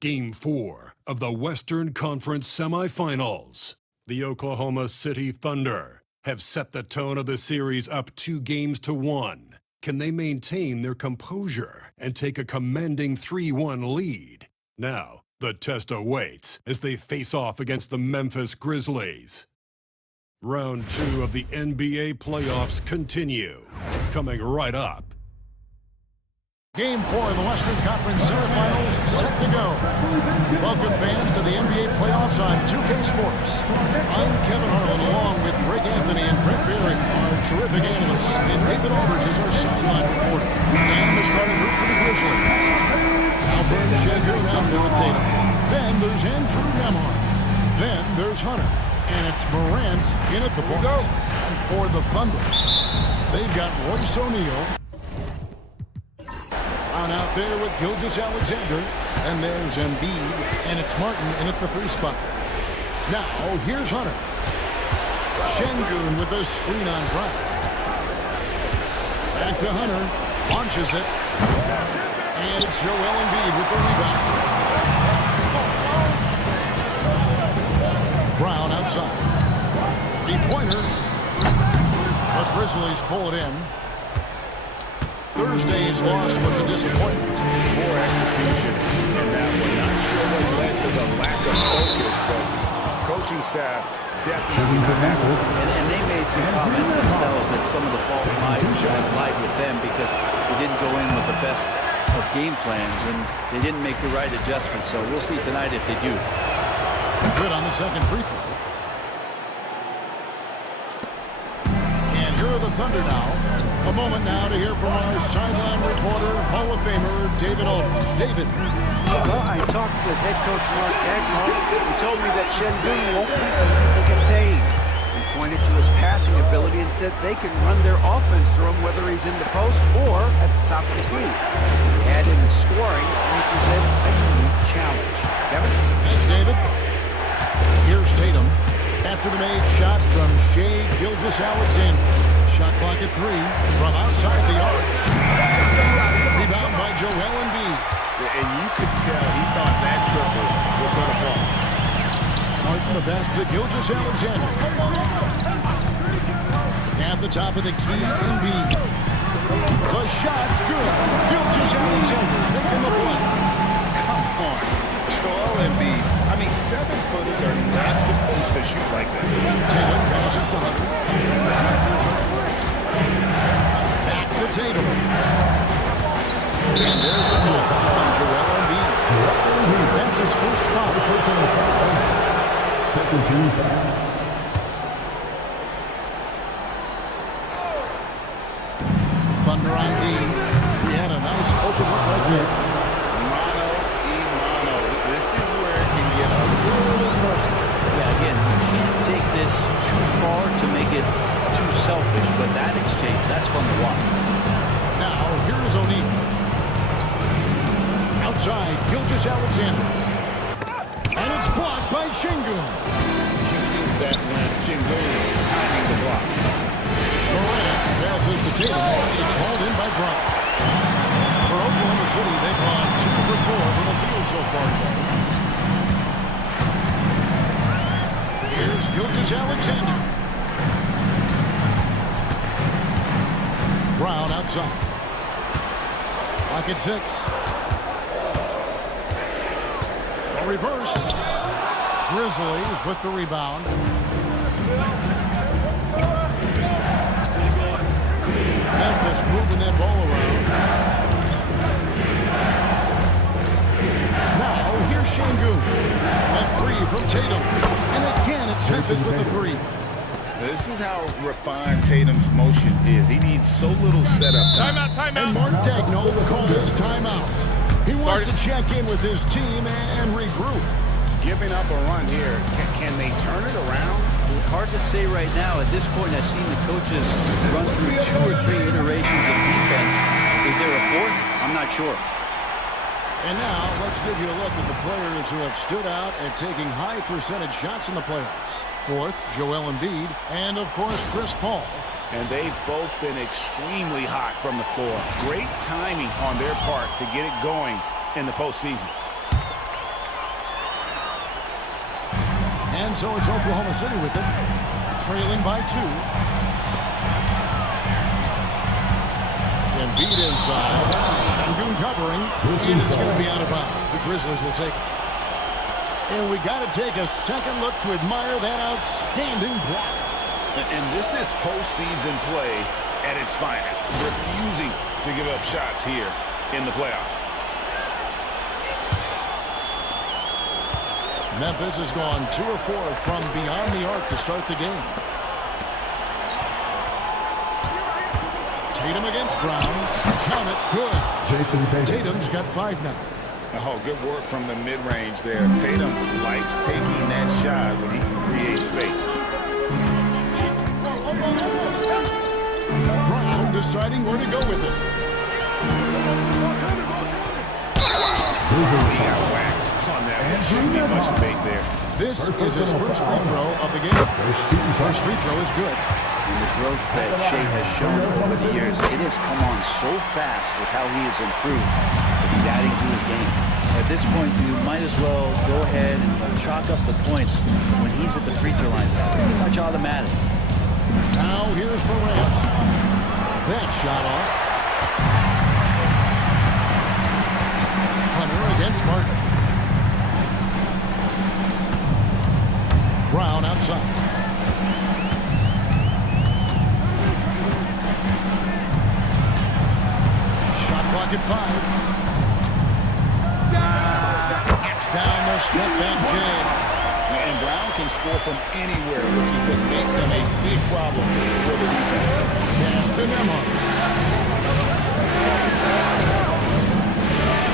Game 4 of the Western Conference semifinals. The Oklahoma City Thunder have set the tone of the series up 2-1. Can they maintain their composure and take a commanding 3-1 lead? Now, the test awaits as they face off against the Memphis Grizzlies. Round 2 of the NBA Playoffs continue, coming right up. Game 4 of the Western Conference semifinals set to go. Welcome fans to the NBA Playoffs on 2K Sports. I'm Kevin Harlan along with Greg Anthony and Brent Berry, our terrific analysts, and David Aldridge is our sideline reporter. And the starting group for the Grizzlies. Alfred Schengen out there with Tatum. Then there's Andrew Nemhart. Then there's Hunter. And it's Morant in at the point. And for the Thunder, they've got Royce O'Neal. Out there with Gilgeous-Alexander, and there's Embiid, and it's Martin in at the 3 spot. Now, here's Hunter. Şengün with a screen on Brown. Back to Hunter, launches it, and it's Joel Embiid with the rebound. Brown outside. 3-pointer. The Grizzlies pull it in. Thursday's loss was a disappointment. Poor execution in that one. Not sure what led to the lack of focus, but coaching staff definitely not happy. And they made some comments themselves that some of the fault might have lied with them because they didn't go in with the best of game plans and they didn't make the right adjustments. So we'll see tonight if they do. Good on the second free throw. And here are the Thunder now. A moment now to hear from our sideline reporter, Hall of Famer David Aldridge. David. Well, I talked with head coach Mark Dagnall. He told me that Şengün won't be easy to contain. He pointed to his passing ability and said they can run their offense through him whether he's in the post or at the top of the key. He had in the scoring, and he presents a unique challenge. Kevin? Thanks, David. Here's Tatum. After the made shot from Shai Gilgeous-Alexander. Shot clock at 3 from outside the arc. Rebound by Joel Embiid. And you could tell he thought that triple was going to fall. Martin the pass to Gilgeous-Alexander. At the top of the key, Embiid. The shot's good. Gilgeous-Alexander making the play. Come on. Joel Embiid. I mean, 7-footers are not supposed to shoot like that. Tatum passes to Hunter. Back to Tatum. And there's a goal on Joel Embiid. That's his first foul. Second team foul. Thunder on D. He had a nice open look right there. Mano. This is where it can get a little personal. Yeah, again, you can't take this too far to make it too selfish, but that exchange, that's fun to watch. Now, here's O'Neal. Outside, Gilgeous-Alexander. And it's blocked by Şengün. That went Şengün timing the block. Morant passes to Tatum. It's hauled in by Brown. For Oklahoma City, they've gone 2 for 4 from the field so far today. Here's Gilgeous-Alexander. Brown outside. Clock at 6. A reverse. Grizzlies with the rebound. Memphis moving that ball around. Now, here's Şengün. A 3 from Tatum. And again, it's Memphis with a 3. This is how refined Tatum's motion is. He needs so little setup time. Timeout. And Mark Dagnall called his timeout. He wants to check in with his team and regroup. Giving up a run here. Can they turn it around? Hard to say right now. At this point, I've seen the coaches run through 2 or 3 iterations of defense. Is there a 4th? I'm not sure. And now, let's give you a look at the players who have stood out at taking high percentage shots in the playoffs. 4th, Joel Embiid, and of course, Chris Paul. And they've both been extremely hot from the floor. Great timing on their part to get it going in the postseason. And so it's Oklahoma City with it, trailing by 2. Embiid inside. Sengun covering, and it's going to be out of bounds. The Grizzlies will take it. And we got to take a second look to admire that outstanding block. And this is postseason play at its finest, refusing to give up shots here in the playoffs. Memphis has gone 2 of 4 from beyond the arc to start the game. Tatum against Brown. Count it. Good. Tatum's got 5 now. Oh, good work from the mid-range there. Tatum likes taking that shot when he can create space. Brown deciding where to go with it. He got whacked on that one. Shouldn't be much debate there. This is his first free throw of the game. First free throw is good. And the growth that Shea has shown over the years, it has come on so fast with how he has improved that he's adding to his game. At this point, you might as well go ahead and chalk up the points when he's at the free throw line. Pretty much automatic. Now here's Morant. That shot off. Hunter against Martin. Brown outside. Shot clock at 5. Knocks down the step back jam. And Brown can score from anywhere, which is what makes him a big problem for the defense. Pass to Nembhard.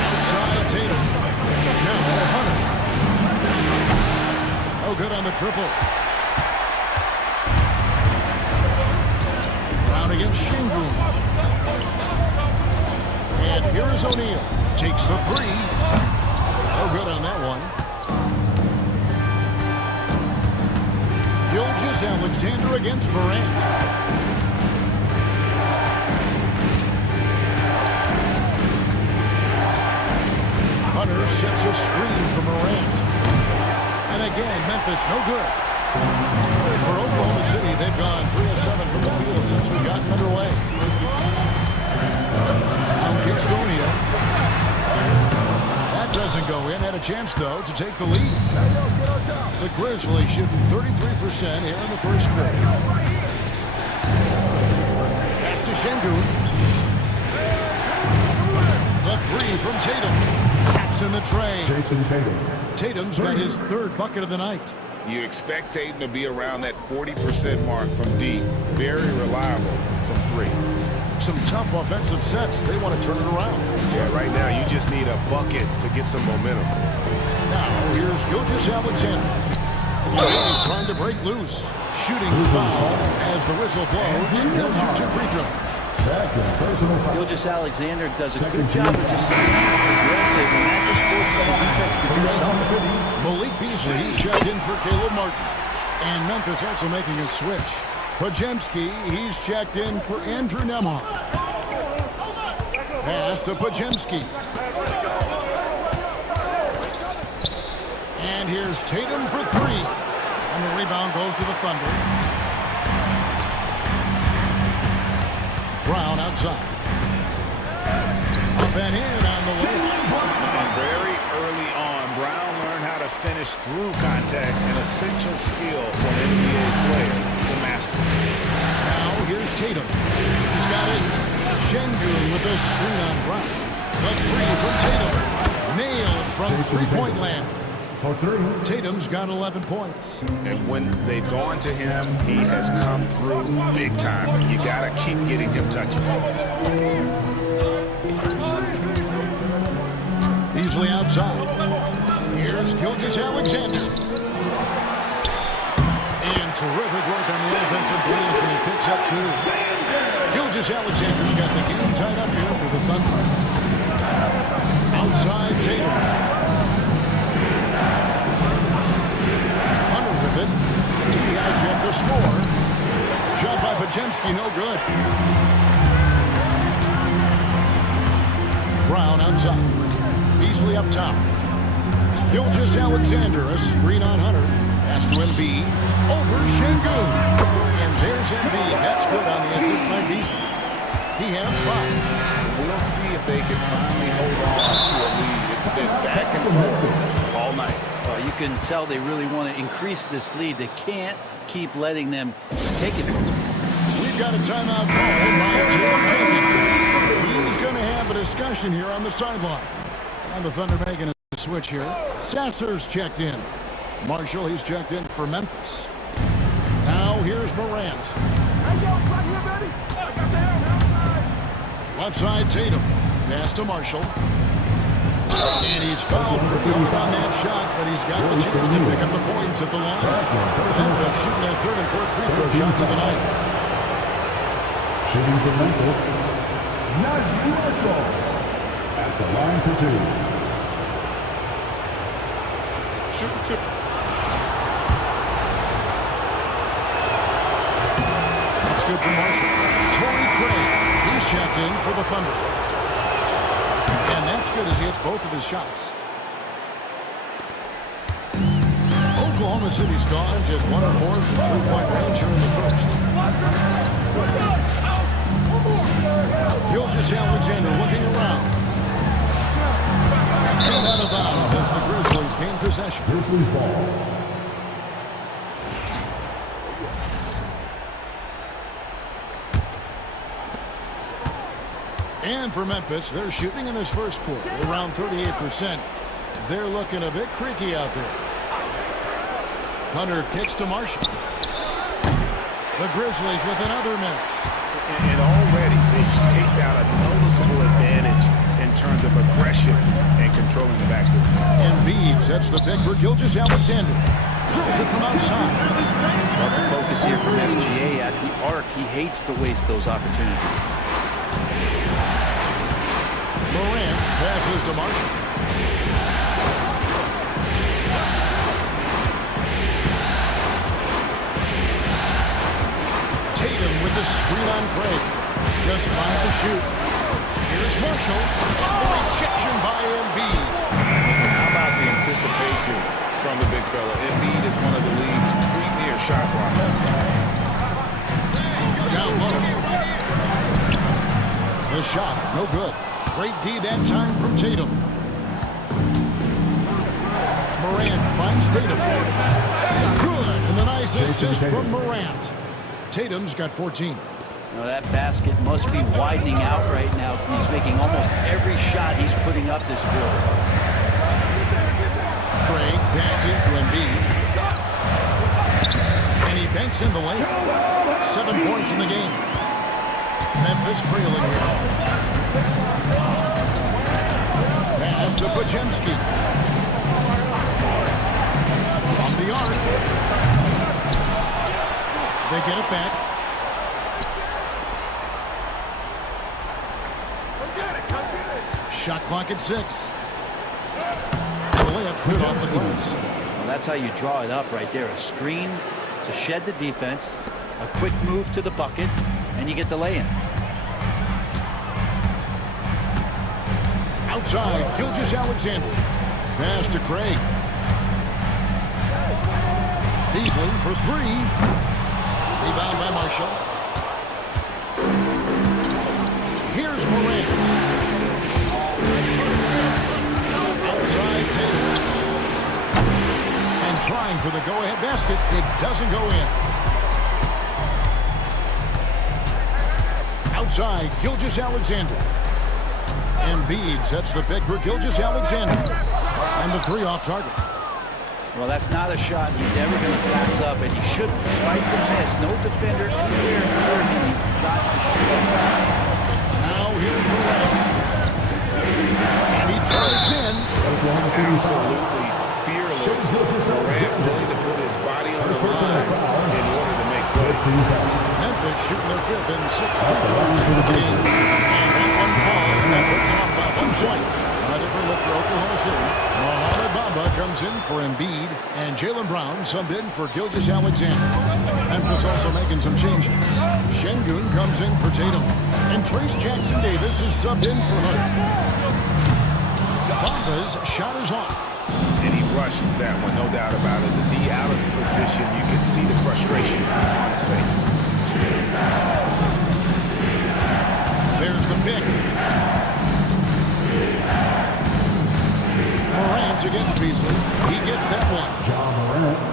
Outside Tatum. Now Hunter. Oh, good on the triple. Brown against Sengun. And here is O'Neal. Takes the 3. Oh, good on that one. Gilgeous-Alexander against Morant. Hunter sets a screen for Morant. And again, Memphis no good. For Oklahoma City, they've gone 3 of 7 from the field since we've gotten underway. Now kicks to O'Neal. That doesn't go in. Had a chance, though, to take the lead. The Grizzlies shooting 33% here in the first quarter. Pass to Sengun. The 3 from Tatum. Taps in the tray. Tatum's got his 3rd bucket of the night. You expect Tatum to be around that 40% mark from deep. Very reliable from 3. Some tough offensive sets. They want to turn it around. Yeah, right now you just need a bucket to get some momentum. Now here's Gilgeous-Alexander. Trying to break loose. Shooting foul as the whistle blows. He'll shoot 2 free throws. Gilgeous-Alexander does a good job of just staying aggressive, and that just forces the defense to do something. Malik Beasley, he's checked in for Caleb Martin. And Memphis also making a switch. Podziemski, he's checked in for Andrew Nembhard. Pass to Podziemski. And here's Tatum for 3. And the rebound goes to the Thunder. Brown outside. Up and in on the way. And very early on, Brown learned how to finish through contact, an essential skill for an NBA player to master. Now here's Tatum. He's got 8. Sengun with a screen on Brown. The 3 from Tatum. Nailed from three-point land. Tatum's got 11 points. And when they've gone to him, he has come through big time. You got to keep getting him touches. Beasley outside. Here's Gilgeous-Alexander. And terrific work on the offensive glass, and he picks up 2. Gilgeous-Alexander's got the game tied up here for the Thunder. Outside Tatum. It. He has yet to score. Shot by Podziemski, no good. Brown outside. Beasley up top. Gilgeous-Alexander, a screen on Hunter. Pass to Embiid. Over Şengün. And there's Embiid. That's good on the assist by Beasley. He has 5. We'll see if they can finally hold on to a lead. It's been back and forth all night. Well, you can tell they really want to increase this lead. They can't keep letting them take it. We've got a timeout called by Jalen. He's going to have a discussion here on the sideline. And the Thunder making a switch here. Sasser's checked in. Marshall, he's checked in for Memphis. Now here's Morant. Left side, Tatum. Pass to Marshall. And he's fouled for going on that shot, but he's got the chance to pick up the points at the line. Memphis shooting their third and fourth free throw shots of the night. Shooting for Memphis, Najee Marshall at the line for 2. Shooting 2. That's good for Marshall. Torrey Craig, he's checked in for the Thunder. And that's good as he hits both of his shots. Oklahoma City's gone just 1 of 4 from three-point range here in the first. Gilgeous-Alexander looking around. And out of bounds as the Grizzlies gain possession. Grizzlies ball. And for Memphis, they're shooting in this first quarter around 38%. They're looking a bit creaky out there. Hunter kicks to Marshall. The Grizzlies with another miss. And already they've staked out a noticeable advantage in terms of aggression and controlling the backcourt. Embiid sets the pick for Gilgeous-Alexander. Drills it from outside. Well, the focus here from SGA at the arc. He hates to waste those opportunities. Morant passes to Marshall. Tatum with the screen on Craig. Just 5 to shoot. Here's Marshall. And the rejection by Embiid. How about the anticipation from the big fella? Embiid is one of the league's premier shot blockers. Down low. The shot, no good. Great D that time from Tatum. Morant finds Tatum. Good. And the nice assist from Morant. Tatum's got 14. Now that basket must be widening out right now. He's making almost every shot he's putting up this quarter. Craig passes to Embiid. And he banks in the lane. 7 points in the game. Memphis trailing here. Pass to Podziemski. From the arc. They get it back. Shot clock at 6. And the layup's good off the glass. Well, that's how you draw it up right there. A screen to shed the defense, a quick move to the bucket, and you get the lay-in. Outside, Gilgeous-Alexander. Pass to Craig. Beasley for 3. Rebound by Marshall. Here's Morant. Outside Tatum. And trying for the go-ahead basket. It doesn't go in. Outside, Gilgeous-Alexander. Embiid sets the pick for Gilgeous-Alexander. And the 3 off target. Well, that's not a shot he's ever going to pass up, and he shouldn't, despite the miss. No defender anywhere near him. He's got to shoot. Now here's Morant. And he drives in. Absolutely fearless. Morant willing to put his body on the line in order to make plays. Memphis shooting their 5th and 6th free throws in the game. And that one falls, and that puts them off by 1 point. A different look for Oklahoma City. Mohamed Bamba comes in for Embiid, and Jaylen Brown subbed in for Gilgeous-Alexander. Memphis also making some changes. Şengün comes in for Tatum, and Trace Jackson-Davis is subbed in for Hunter. Bamba's shot is off. And he rushed that one, no doubt about it. The D out of position, you can see the frustration on his face. There's the pick. Morant against Beasley. He gets that one.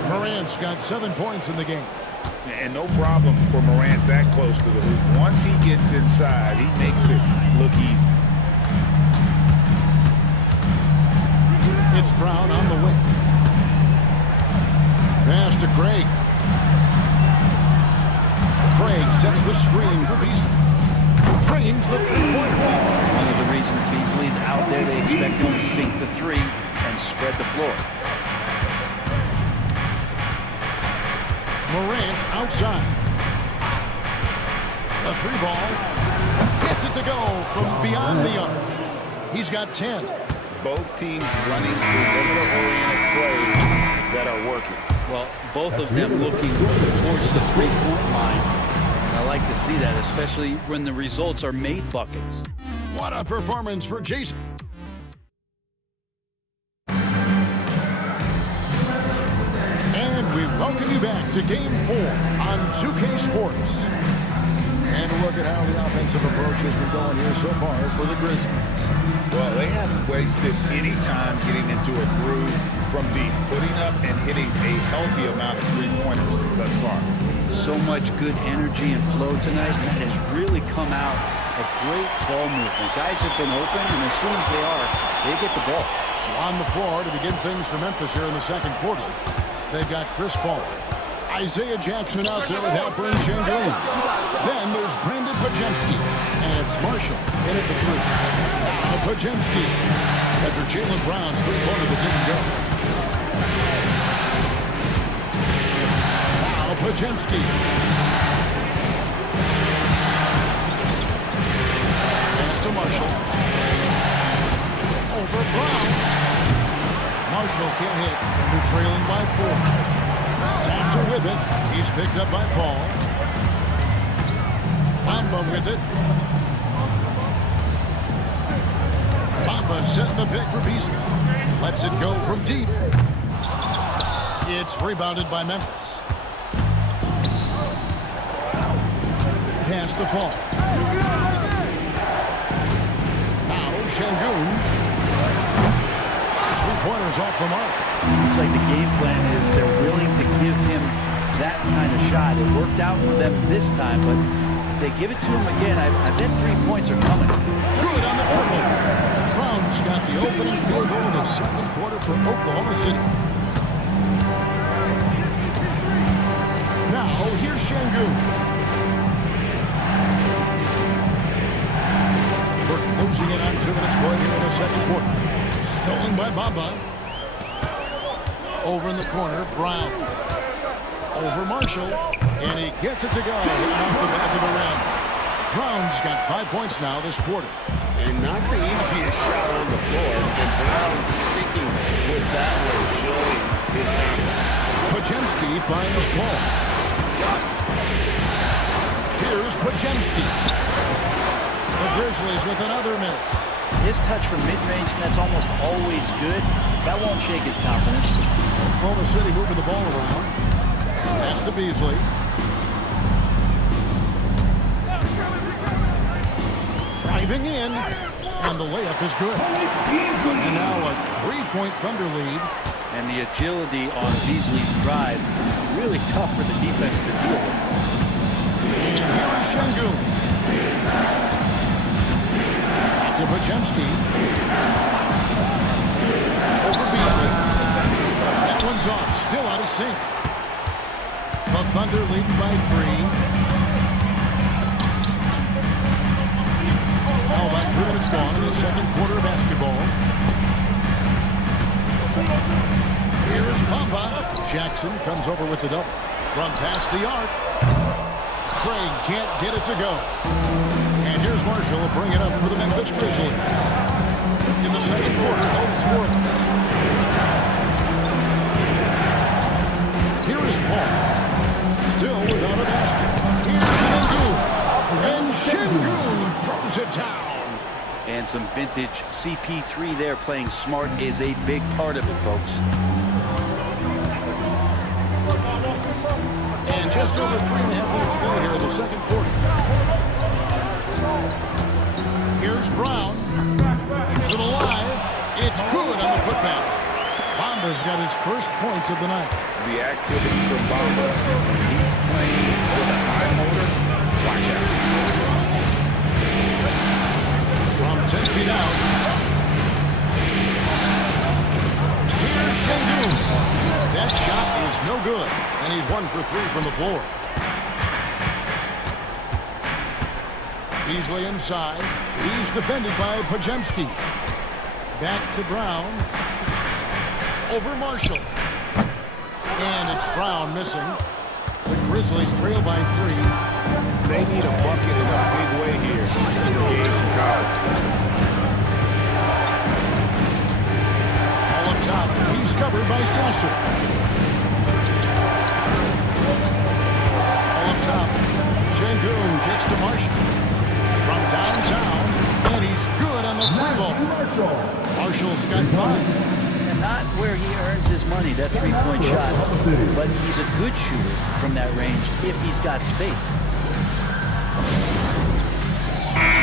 Morant's got 7 points in the game. And no problem for Morant that close to the hoop. Once he gets inside, he makes it look easy. It's Brown on the wing. Pass to Craig. Craig sets the screen for Beasley. Drains the three-pointer. One of the reasons Beasley's out there, they expect him to sink the three and spread the floor. Morant outside. The three ball. Gets it to go from beyond the arc. He's got 10. Both teams running perimeter-oriented plays that are working. Well, both of them looking towards the three-point line. And I like to see that, especially when the results are made buckets. What a performance for Jason. And we welcome you back to Game 4 on 2K Sports. And look at how the offensive approach has been going here so far for the Grizzlies. Well, they haven't wasted any time getting into a groove from deep, putting up and hitting a healthy amount of three-pointers thus far. So much good energy and flow tonight. That has really come out of great ball movement. Guys have been open, and as soon as they get the ball. So on the floor to begin things for Memphis here in the second quarter, they've got Chris Paul. Isaiah Jackson out there with Alperen Sengun. Then there's Brandon Pajemski. And it's Marshall in at the three. Now Pajemski. After Jaylen Brown's three-pointer that didn't go. Now Pajemski. Pass to Marshall. Over Brown. Marshall can't hit. And they're trailing by 4. Sasser with it. He's picked up by Paul. Bamba with it. Bamba setting the pick for Beasley. Lets it go from deep. It's rebounded by Memphis. Pass to Paul. Now Sengun. Three-pointers off the mark. Looks like the game plan is they're willing to give him that kind of shot. It worked out for them this time, but if they give it to him again, I bet 3 points are coming. Good on the triple. Brown's got the opening field goal of the second quarter for Oklahoma City. Now, here's Sengun. We're closing in on 2 minutes play here in the second quarter. Stolen by Bamba. Over in the corner, Brown. Over Marshall. And he gets it to go. Hitting off the back of the rim. Brown's got 5 points now this quarter. And not the easiest shot on the floor. And Brown sticking with that one, showing his confidence. Pajemski finds Paul. Here's Pajemski. The Grizzlies with another miss. His touch from mid-range, that's almost always good. That won't shake his confidence. Oklahoma City moving the ball around. Pass to Beasley. Driving in. And the layup is good. And now a 3-point Thunder lead. And the agility on Beasley's drive, really tough for the defense to deal with. And here is Sengun. Back to Pajemski. Over Beasley. That one's off. Still out of sync. The Thunder leading by 3. Now about 3 minutes gone in the second quarter of basketball. Here's Bamba. Jackson comes over with the double. From past the arc. Craig can't get it to go. And here's Marshall will bring it up for the Memphis Grizzlies. In the second quarter, held scoreless. Here is Paul. Still without a basket. Here's Sengun. And Sengun throws it down. And some vintage CP3 there. Playing smart is a big part of it, folks. just over 3.5 minutes played here in the second quarter. Here's Brown. Keeps it alive. It's good on the putback. Bamba's got his first points of the night. The activity from Bamba, he's playing with a high motor. Watch out. From 10 feet out. Here's Şengün. That shot is no good, and he's 1 for 3 from the floor. Beasley inside. He's defended by Pajemski. Back to Brown. Over Marshall. And it's Brown missing. The Grizzlies trail by 3. They need a bucket in a big way here to gain some power. All up top. He's covered by Sasser. All up top. Şengün kicks to Marshall. From downtown. And he's good on the free ball. Marshall's got 5. Not where he earns his money, that three-point shot, but he's a good shooter from that range if he's got space.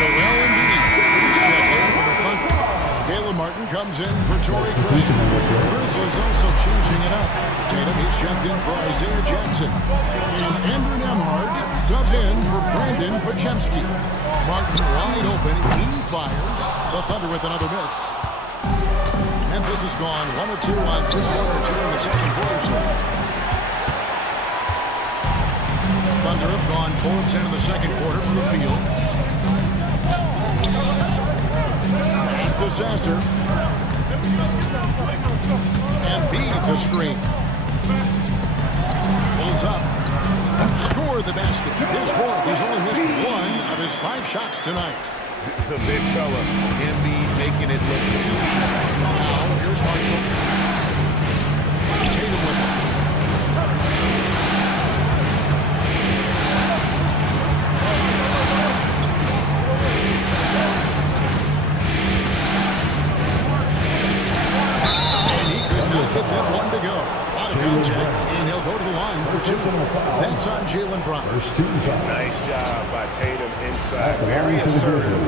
Joel Embiid. He's checked in for the Thunder. Galen Martin comes in for Torrey Craig. Grizzlies also changing it up. Tatum is checked in for Isaiah Jackson. And Andrew Nembhard subbed in for Brandon Pajemski. Martin wide open. He fires. The Thunder with another miss. Memphis has gone 1 or 2 on 3 quarters here in the second quarter. Thunder have gone 4 of 10 in the second quarter from the field. Pass to Sasser. And beat the screen. Pulls up. Score the basket. His 4th. He's only missed 1 of his 5 shots tonight. The big fella, Embiid, making it look too easy. Now, here's Marshall. Tatum with him. And he could not hit that one to go. Out of contact, and he'll go to the line for 2. That's on Jalen Brown. Nice job by Tatum inside. Very assertive.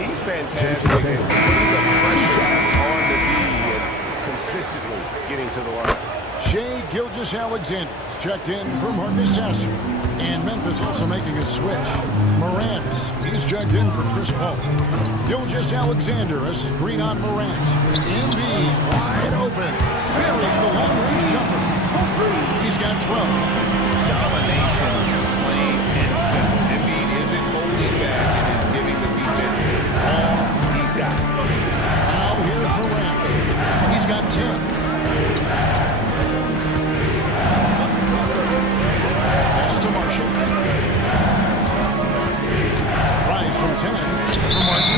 He's fantastic at putting the pressure on the D and consistently getting to the line. Shai Gilgeous-Alexander checked in for Marcus Sasser. And Memphis also making a switch. Morant, he's checked in for Chris Paul. Gilgeous-Alexander, a screen on Morant. Embiid wide open. Buries the long-range jumper. He's got 12. Domination, plain and simple. Embiid isn't holding back and is giving the defense all he's got. Now here's Morant. He's got 10. Pass to Marshall. Tries from 10 for Martin.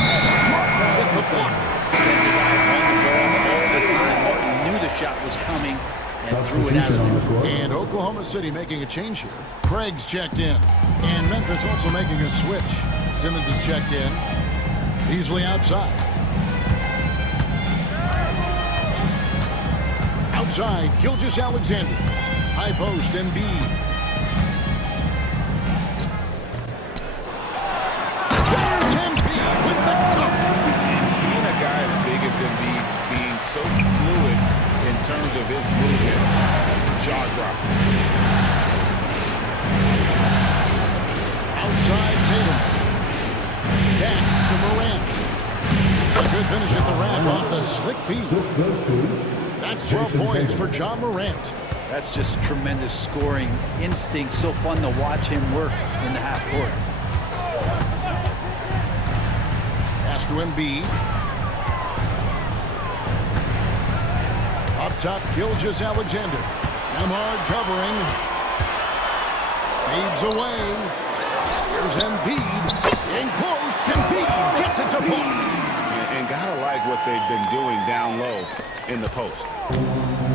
With the block. His eye on the ball all the time. Martin knew the shot was coming and threw it out of there. And Oklahoma City making a change here. Craig's checked in. And Memphis also making a switch. Simmons is checked in. Beasley outside. Outside, Gilgeous-Alexander. High post, Embiid. There's Embiid with the dunk. And seeing a guy as big as Embiid being so fluid in terms of his movement, jaw dropping. Outside, Tatum. Back to Morant. A good finish at the rack off the slick feet. That's 12 points for John Morant. That's just tremendous scoring instinct. So fun to watch him work in the half court. Pass to Embiid. Up top, Gilgeous-Alexander. Nembhard covering. Fades away. Here's Embiid. In close. Embiid gets it to fall. And gotta like what they've been doing down low in the post.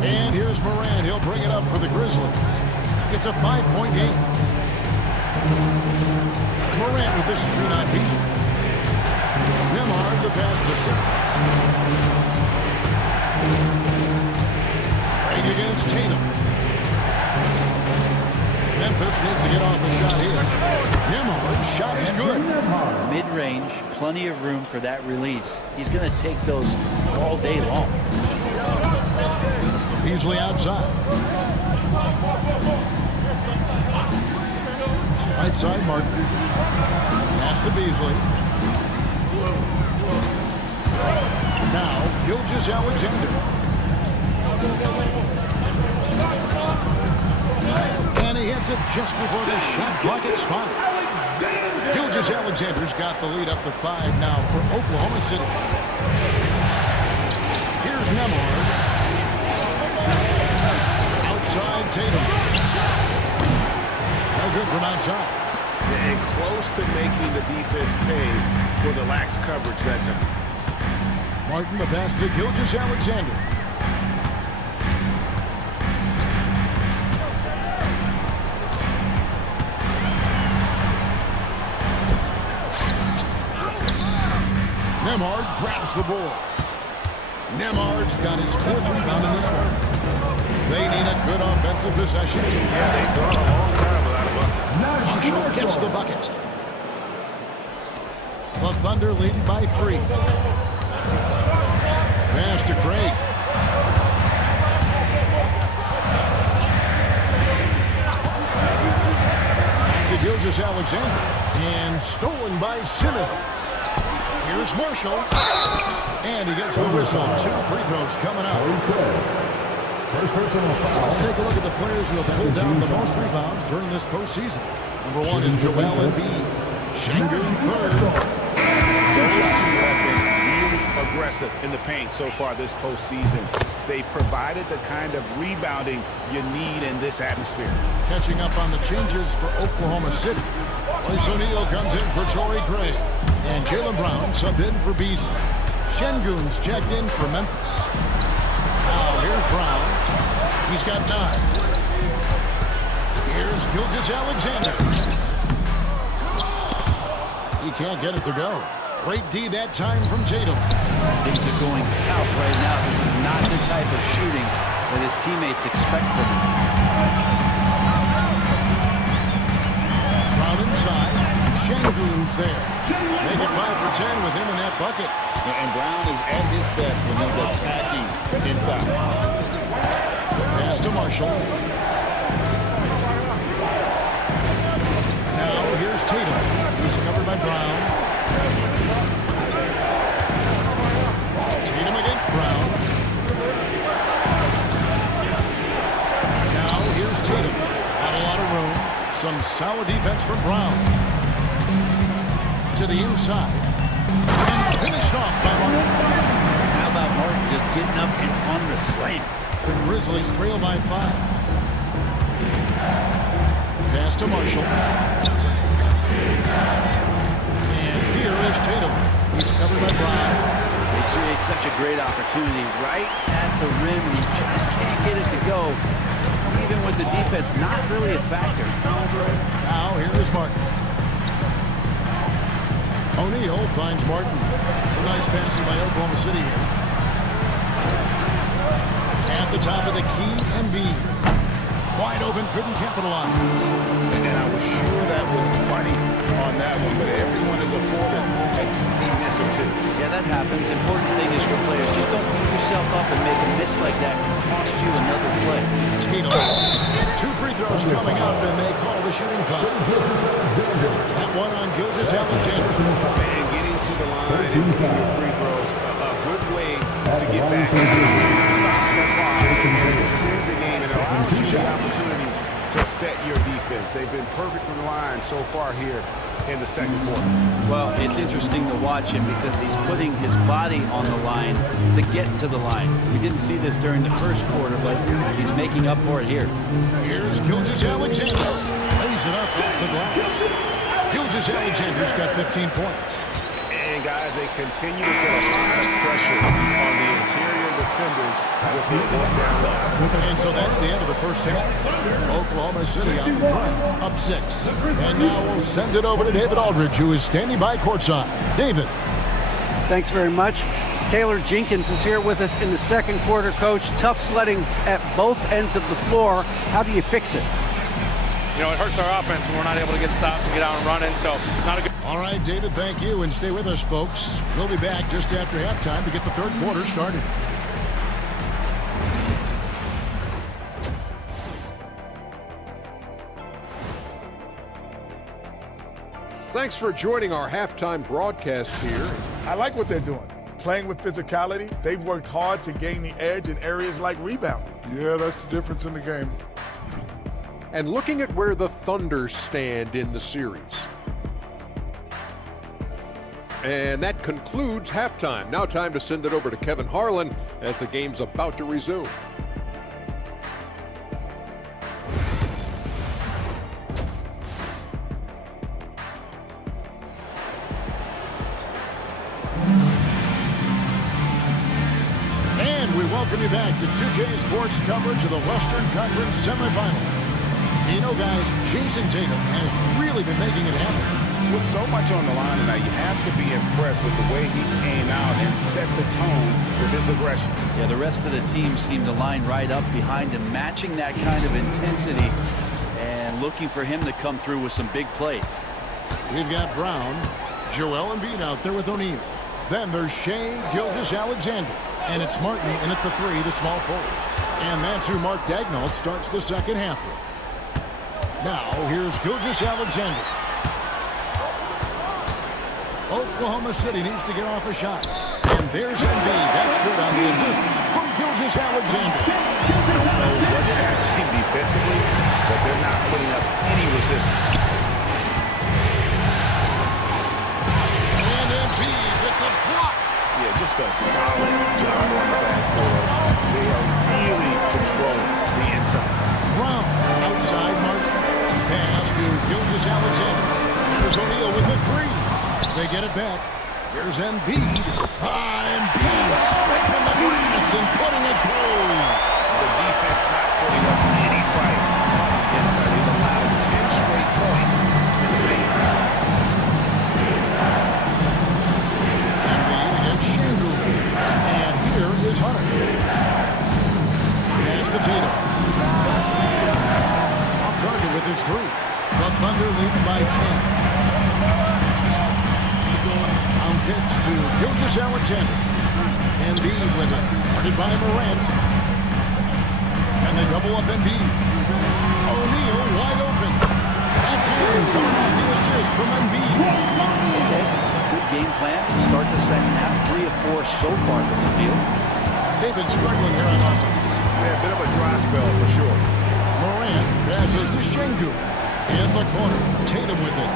And here's Morant. He'll bring it up for the Grizzlies. It's a 5-point game. Morant with this screen on Beasley. Nembhard the pass to Simmons. Right against Tatum. Memphis needs to get off a shot here. Nembhard's shot is good. Mid-range, plenty of room for that release. He's going to take those all day long. Beasley outside. Right side, Martin. Pass to Beasley. Now, Gilgeous-Alexander. And he hits it just before the shot clock expires. Gilgeous-Alexander's got the lead up to 5 now for Oklahoma City. Here's Nembhard. Outside Tatum. No good from outside. And close to making the defense pay for the lax coverage that time. Martin, the pass to Gilgeous-Alexander. Nembhard grabs the ball. Nembhard's got his 4th rebound in this one. They need a good offensive possession. Yeah, they've gone a long time without a bucket. Marshall gets the bucket. The Thunder leading by 3. Pass to Craig. To Gilgeous-Alexander. And stolen by Simmons. Here's Marshall. And he gets the whistle. 2 free throws coming up. Let's take a look at the players who have pulled down the most rebounds during this postseason. Number 1 is Joel Embiid. Şengün third. Those two have been really aggressive in the paint so far this postseason. They've provided the kind of rebounding you need in this atmosphere. Catching up on the changes for Oklahoma City. Royce O'Neal comes in for Torrey Craig. And Jaylen Brown subbed in for Beasley. Şengün's checked in for Memphis. Now here's Brown. He's got 9. Here's Gilgeous-Alexander. He can't get it to go. Great D that time from Tatum. Things are going south right now. This is not the type of shooting that his teammates expect from him. Brown inside. Şengün's there. Make it 5 for 10 with him in that bucket. And Brown is at his best when he's attacking inside. Pass to Marshall. Now here's Tatum. He's covered by Brown. Tatum against Brown. Now here's Tatum. Not a lot of room. Some solid defense from Brown. To the inside. And finished off by Martin. How about Martin just getting up and on the slam? The Grizzlies trail by 5. Pass to Marshall. And here is Tatum. He's covered by Brown. They create such a great opportunity right at the rim. He just can't get it to go. Even with the defense, not really a factor. Now here is Martin. O'Neal finds Martin. It's a nice passing by Oklahoma City here. At the top of the key, Embiid. Wide open, couldn't capitalize. And I was sure that was money on that one, but everyone is afforded an easy miss or 2. Yeah, that happens. Important thing is for players, just don't beat yourself up and make a miss like that. It cost you another play. Tatum. 2 free throws coming up, and they call the shooting foul. That one on Gilgeous-Alexander. And getting to the line and hitting your free throws, a good way to get back. Stops the clock and extends the game, and it allows you the opportunity to set your defense. They've been perfect from the line so far here in the second quarter. Well, it's interesting to watch him because he's putting his body on the line to get to the line. We didn't see this during the first quarter, but he's making up for it here. Here's Gilgeous-Alexander. Lays it up off the glass. Gilgeous-Alexander's got 15 points. And guys, they continue to put a lot of pressure on the interior defenders with the ball down low. And so that's the end of the first half. Oklahoma City on front, up 6. And now we'll send it over to David Aldridge, who is standing by courtside. David. Thanks very much. Taylor Jenkins is here with us in the second quarter, Coach. Tough sledding at both ends of the floor. How do you fix it? you know, it hurts our offense when we're not able to get stops and get out and running. So not a good. All right, David, thank you. And stay with us, folks. We'll be back just after halftime to get the third quarter started. Thanks for joining our halftime broadcast here. I like what they're doing. Playing with physicality, they've worked hard to gain the edge in areas like rebounding. Yeah, that's the difference in the game. And looking at where the Thunder stand in the series. And that concludes halftime. Now time to send it over to Kevin Harlan as the game's about to resume. Welcome you back to 2K Sports coverage of the Western Conference semifinals. You know, guys, Jason Tatum has really been making it happen. With so much on the line tonight, you have to be impressed with the way he came out and set the tone with his aggression. Yeah, the rest of the team seemed to line right up behind him, matching that kind of intensity and looking for him to come through with some big plays. We've got Brown, Joel Embiid out there with O'Neal. Then there's Shea Gilgeous-Alexander. And it's Martin in at the 3, the small forward. And that's who Mark Daigneault starts the second half with. Now, here's Gilgeous-Alexander. Oklahoma City needs to get off a shot. And there's Embiid. That's good on the assist from Gilgeous-Alexander. I don't know what's happening defensively, but they're not putting up any resistance. And Embiid with the block. Yeah, just a solid job on the backboard. They are really controlling the inside. Brown outside Martin. Pass to Gilgeous-Alexander. There's O'Neal with the 3. They get it back. Here's Embiid. Embiid scraping the glass and putting it through. The defense not putting up any fight on the inside. They've allowed 10 straight points in the paint. And here is Hunter. Pass to Tatum. Off target with his 3. The Thunder leading by 10. Down pitch to Gilgeous-Alexander. Embiid with it. Guarded by Morant. And they double up Embiid. O'Neal wide open. That's in. Coming off the assist from Embiid. Okay. Good game plan. Start the second half. 3 of 4 so far from the field. They've been struggling here on offense. Yeah, a bit of a dry spell for sure. Morant passes to Şengün. In the corner. Tatum with it.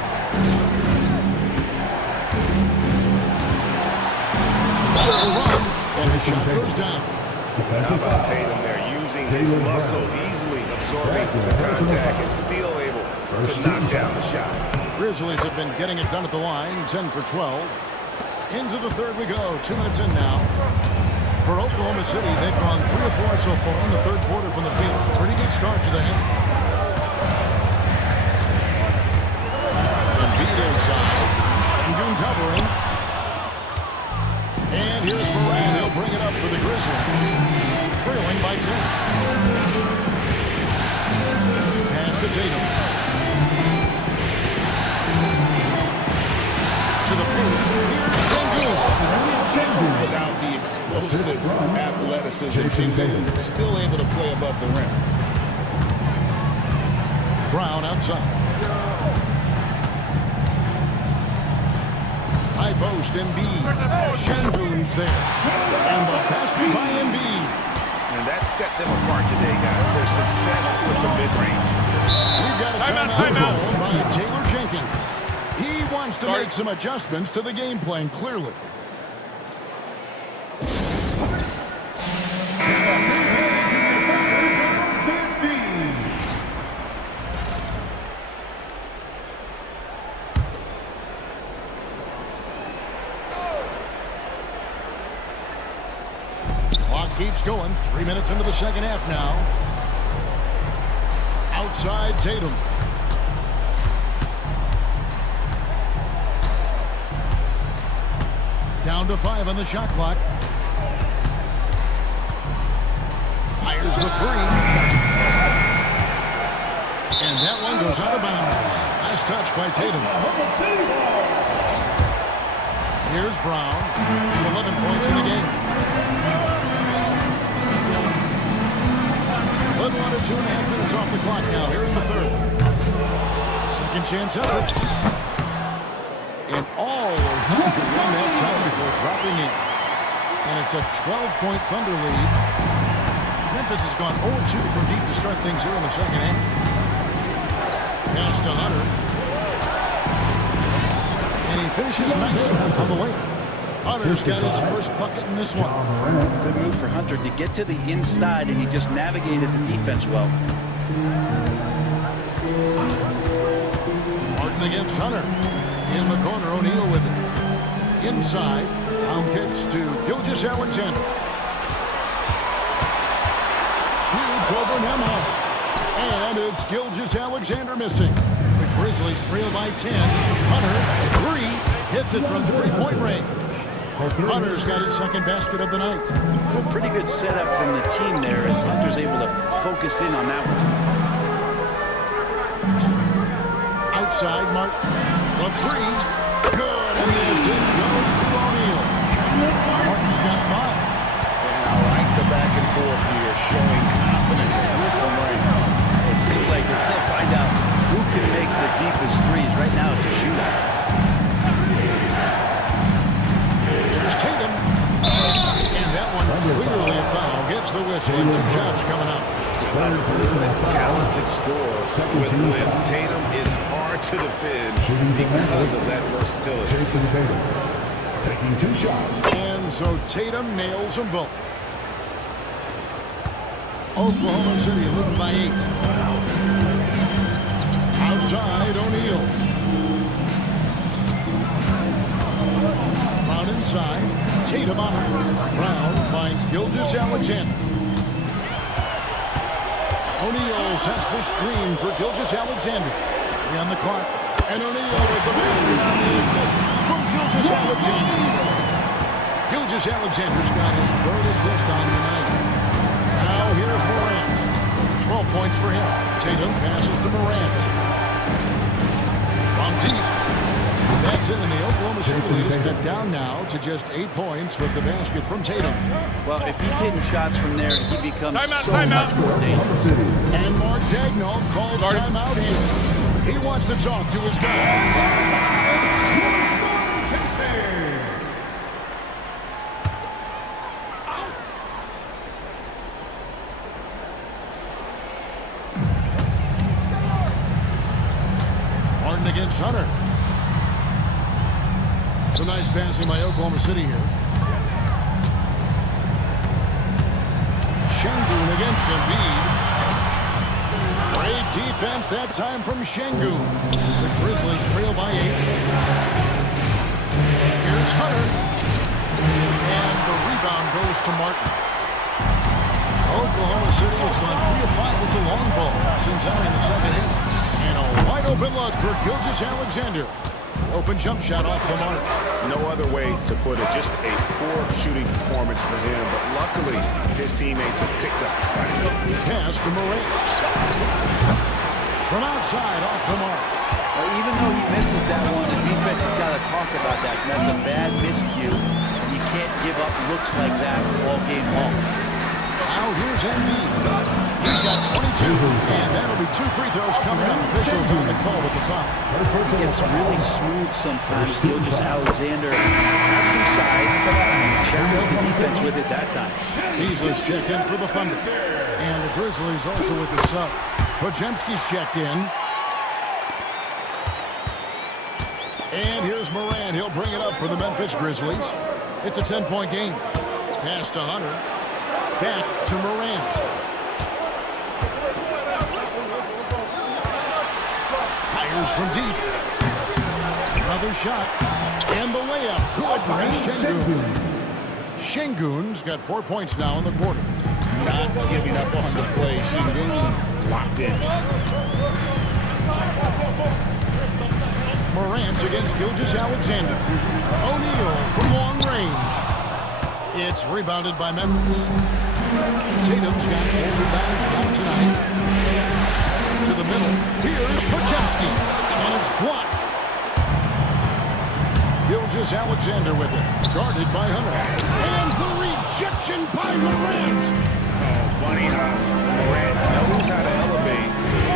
Run, and the shot goes down. How about Tatum there using his muscle, easily absorbing the contact and still able to knock down the shot. Grizzlies have been getting it done at the line, 10 for 12. Into the third we go, 2 minutes in now. For Oklahoma City, they've gone 3 of 4 so far in the third quarter from the field. Pretty good start to the half. Embiid inside. Şengün covering. And here's Morant. He'll bring it up for the Grizzlies. Trailing by 10. Pass to Tatum. To the paint. Here's Without the explosive athleticism, still able to play above the rim. Brown outside. High post, Embiid. Şengün's there. And the basket by Embiid. And that set them apart today, guys. Their success with the mid-range. We've got a timeout by Taylor Jenkins. He wants to make some adjustments to the game plan, clearly. Clock keeps going. 3 minutes into the second half now. Outside Tatum. Down to 5 on the shot clock. Fires the 3. And that one goes out of bounds. Nice touch by Tatum. Here's Brown. 11 points in the game. A little under 2.5 minutes off the clock now. Here in the third. Second chance effort. And all or nothing from that time before dropping in. And it's a 12-point Thunder lead. Memphis has gone 0-2 from deep to start things here in the second half. Pass to Hunter. And he finishes nice on the way. Hunter's got his first bucket in this one. Good move for Hunter to get to the inside, and he just navigated the defense well. Martin against Hunter. In the corner, O'Neal with it. Inside, down kicks to Gilgeous-Alexander. Shoots over Memo. And it's Gilgeous-Alexander missing. The Grizzlies trail by 10. Hunter, 3, hits it from three-point range. Hunter's got his second basket of the night. Well, pretty good setup from the team there as Hunter's able to focus in on that one. Outside, Martin. The 3. Good. And the assist goes to O'Neal. Martin's got 5. And I like the back and forth here, showing confidence from Ray. It seems like they're going to find out who can make the deepest threes. Right now, it's a shootout. Here's Tatum. And that one clearly a foul. Gets the whistle and 2 shots coming up. A good, talented scorer with win. Tatum is hard to defend because of that versatility. Jason Tatum taking 2 shots. And so Tatum nails them both. Oklahoma City leading by 8. Outside, O'Neal. Brown inside. Tatum on it. Brown finds Gilgeous-Alexander. O'Neal sets the screen for Gilgeous-Alexander. On the clock. And O'Neal with the basket on the assist from Gilgeous-Alexander. Gilgeous-Alexander's got his 3rd assist on the night. Now here's Morant. 12 points for him. Tatum passes to Morant. From deep. That's it, and the Oklahoma City lead is cut down now to just 8 points with the basket from Tatum. Well, if he's hitting shots from there, he becomes Timeout, so timeout. much more dangerous. And Mark Daigneault calls timeout here. He wants to talk to his guy. Martin against Hunter. So nice passing by Oklahoma City here. Şengün against Embiid. Great defense that time from Şengün. The Grizzlies trail by 8. Here's Hunter. And the rebound goes to Martin. Oklahoma City has gone 3 of 5 with the long ball since entering the second half. And a wide open look for Gilgeous-Alexander. Open jump shot off the mark. No other way to put it. Just a poor shooting performance for him. But luckily, his teammates have picked up the slack. Pass to Morant. From outside, off the mark. Well, even though he misses that one, the defense has got to talk about that. That's a bad miscue. And you can't give up looks like that all game long. Now here's Embiid. He's got 22, and that'll be 2 free throws coming up. Officials on the call with the foul. He gets really smooth sometimes. Gilgeous-Alexander has some size, challenged the defense with it that time. Beasley's checked in for the Thunder. And the Grizzlies also with the sub. Podziemski's checked in. And here's Morant. He'll bring it up for the Memphis Grizzlies. It's a 10-point game. Pass to Hunter. Back to Morant. Fires from deep. Another shot. And the layup. Good by Şengün. Şengün's got 4 points now in the quarter. Not giving up on the play. Şengün locked in. Morant against Gilgeous-Alexander. O'Neal from long range. It's rebounded by Memphis. Tatum's got 4 rebounds down tonight. To the middle. Here's Podziemski. Podziemski, and it's blocked. Gilgeous-Alexander with it, guarded by Hunter. And the rejection by Morant. Oh, bunny hops. Morant knows how to elevate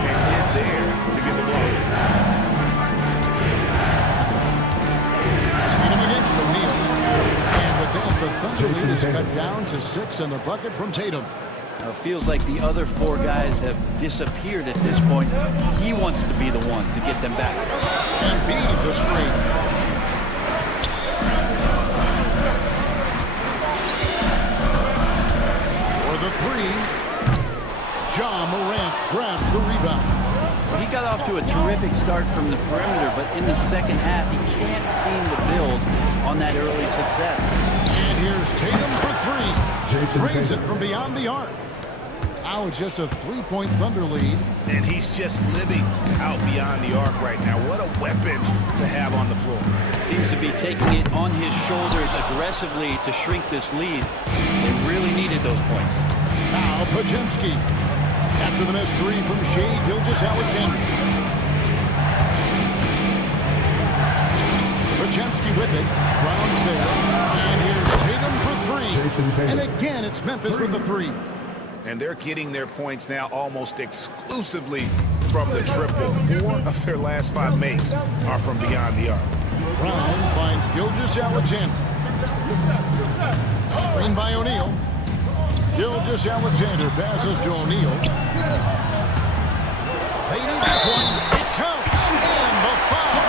and get there to get the block. Tatum against O'Neal. And with that, the Thunder lead is cut down to 6 and the bucket from Tatum. It feels like the other 4 guys have disappeared at this point. He wants to be the one to get them back. Embiid the screen. For the 3, Ja Morant grabs the rebound. Well, he got off to a terrific start from the perimeter, but in the second half, he can't seem to build on that early success. And here's Tatum for 3. Brings it from beyond the arc. Now it's just a 3-point Thunder lead. And he's just living out beyond the arc right now. What a weapon to have on the floor. Seems to be taking it on his shoulders aggressively to shrink this lead. They really needed those points. Now Podziemski. After the missed 3 from Shai Gilgeous-Alexander. Podziemski with it. Brown's there. And here's Tatum for 3. And again, it's Memphis with the 3. And they're getting their points now almost exclusively from the triple. 4 of their last 5 makes are from beyond the arc. Brown finds Gilgeous-Alexander. Screen by O'Neal. Gilgeous-Alexander passes to O'Neal. They need this one. It counts. And the foul.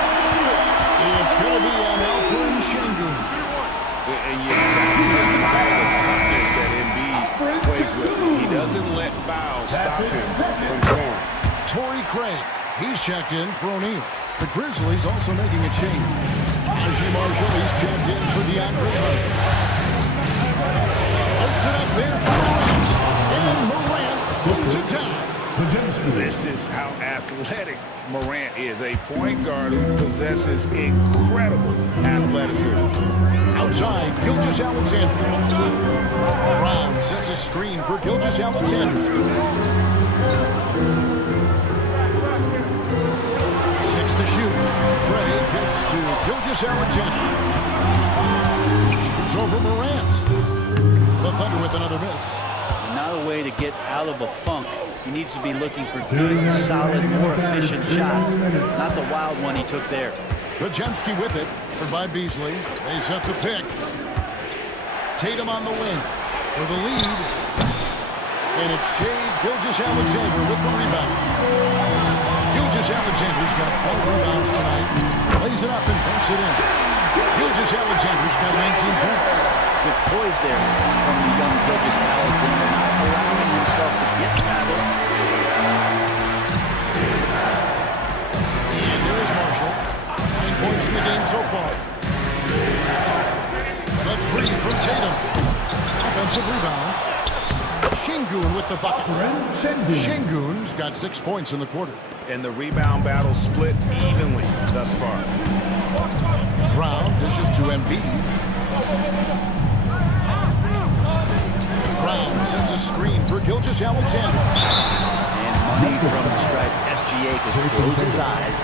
It's going to be on Alperen Şengün. And you got the toughness that Embiid plays with. He doesn't let fouls stop him from scoring. Torrey Craig. He's checked in for O'Neal. The Grizzlies also making a change. Najee Marshall, he's checked in for DeAndre Hunter. Puts it up there for Morant. And Morant pulls it down. This is how athletic Morant is. A point guard who possesses incredible athleticism. Outside, Gilgeous-Alexander. Brown sets a screen for Gilgeous-Alexander. 6 to shoot. Craig gets to Gilgeous-Alexander. Shoots over Morant. The Thunder with another miss. Not a way to get out of a funk. He needs to be looking for good, solid, more efficient shots. Not the wild one he took there. Podziemski with it, covered by Beasley. They set the pick. Tatum on the wing for the lead. And it's Shai Gilgeous-Alexander with the rebound. Gilgeous-Alexander's got 5 rebounds tonight. Lays it up and banks it in. Gilgeous-Alexander's got 19 points. Good poise there from the young Gilgeous-Alexander, not allowing himself to get gathered. And there's Marshall. 9 points in the game so far. The 3 from Tatum. Offensive rebound. Şengün with the bucket. Şengün's got 6 points in the quarter. And the rebound battle split evenly thus far. Brown dishes to Embiid. Brown sends a screen for Gilgeous-Alexander. And money from the stripe. SGA can close his eyes.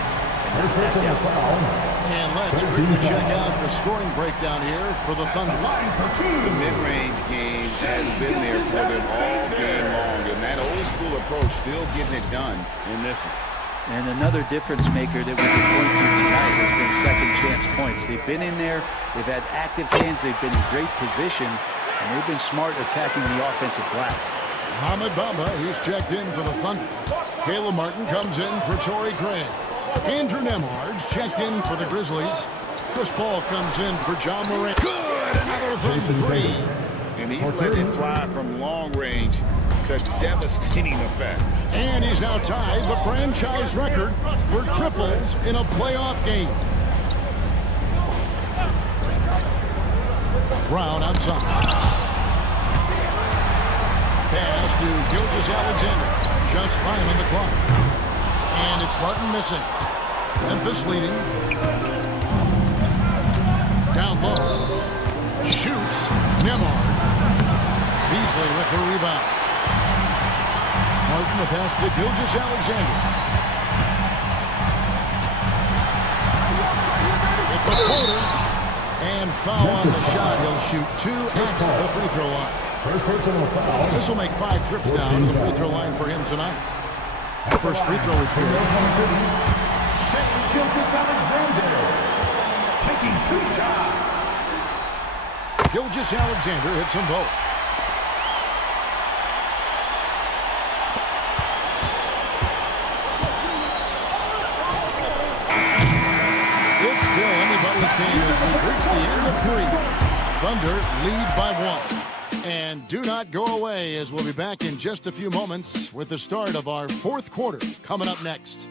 And let's quickly check out the scoring breakdown here for the Thunder. The mid-range game has been there for them all game long, and that old-school approach still getting it done in this one. And another difference maker that we can point to tonight has been second chance points. They've been in there, they've had active hands, they've been in great position, and they've been smart attacking the offensive glass. Ahmed Bamba, he's checked in for the Thunder. Caleb Martin comes in for Torrey Craig. Andrew Nembhard's checked in for the Grizzlies. Chris Paul comes in for John Morant. Good! Another from 3. And he's letting it fly from long range to devastating effect. And he's now tied the franchise record for triples in a playoff game. Brown outside. Pass to Gilgeous-Alexander. Just 5 on the clock. And it's Martin missing. Memphis leading. Down low. Shoots. Nembhard. Beasley with the rebound. Martin the pass to Gilgeous-Alexander. The floater. And foul on the shot. He'll shoot 2 at the free throw line. First personal foul. This will make 5 trips down to the free throw line for him tonight. The first free throw is good. Alexander taking 2 shots. Alexander hits them both. It's still anybody's game as we've reached the end of 3. Thunder lead by 1. And do not go away, as we'll be back in just a few moments with the start of our 4th quarter coming up next.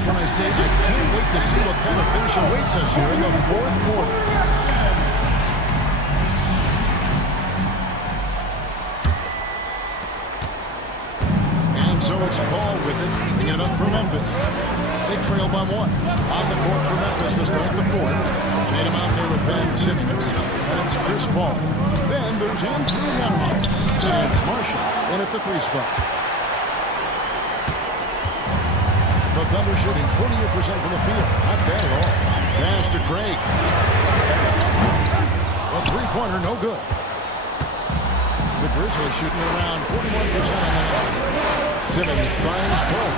When I say I can't wait to see what kind of finish awaits us here in the 4th quarter. And so it's Paul with it, bringing it up for Memphis. They trail by 1. On the court for Memphis to start the 4th. Made him out there with Ben Simmons. That's Chris Paul. Then there's Andrew Young. And it's Marshall in at the 3 spot. The Thunder shooting 48% from the field. Not bad at all. Pass to Craig. A 3-pointer, no good. The Grizzlies shooting around 41% on the night. Simmons finds Paul.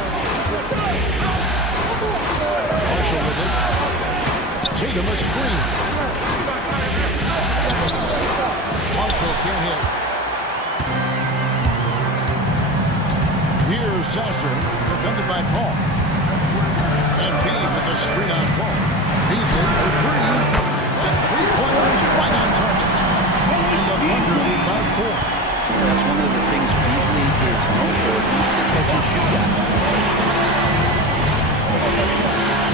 Marshall with it. Tatum a screen. Marshall can't hit. Here's Sasser, defended by Paul. And B with the screen on Paul. Beasley for 3. And 3-pointers right on target. And the Thunder lead by 4. That's one of the things Beasley is known for. He's a catch and shoot guy.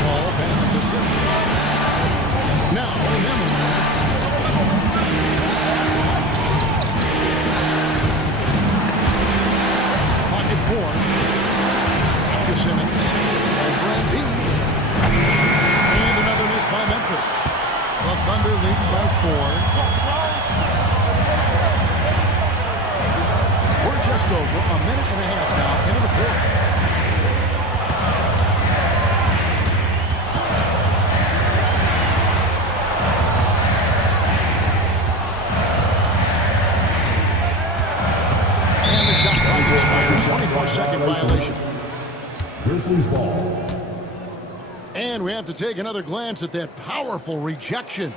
Paul passes to Simmons. Now, Memon. Pocket 4. To Simmons. Over Embiid. And another miss by Memphis. The Thunder leading by 4. We're just over a minute and a half now into the 4th. And the shot clock expires. 24-second violation. Grizzlies ball. And we have to take another glance at that powerful rejection.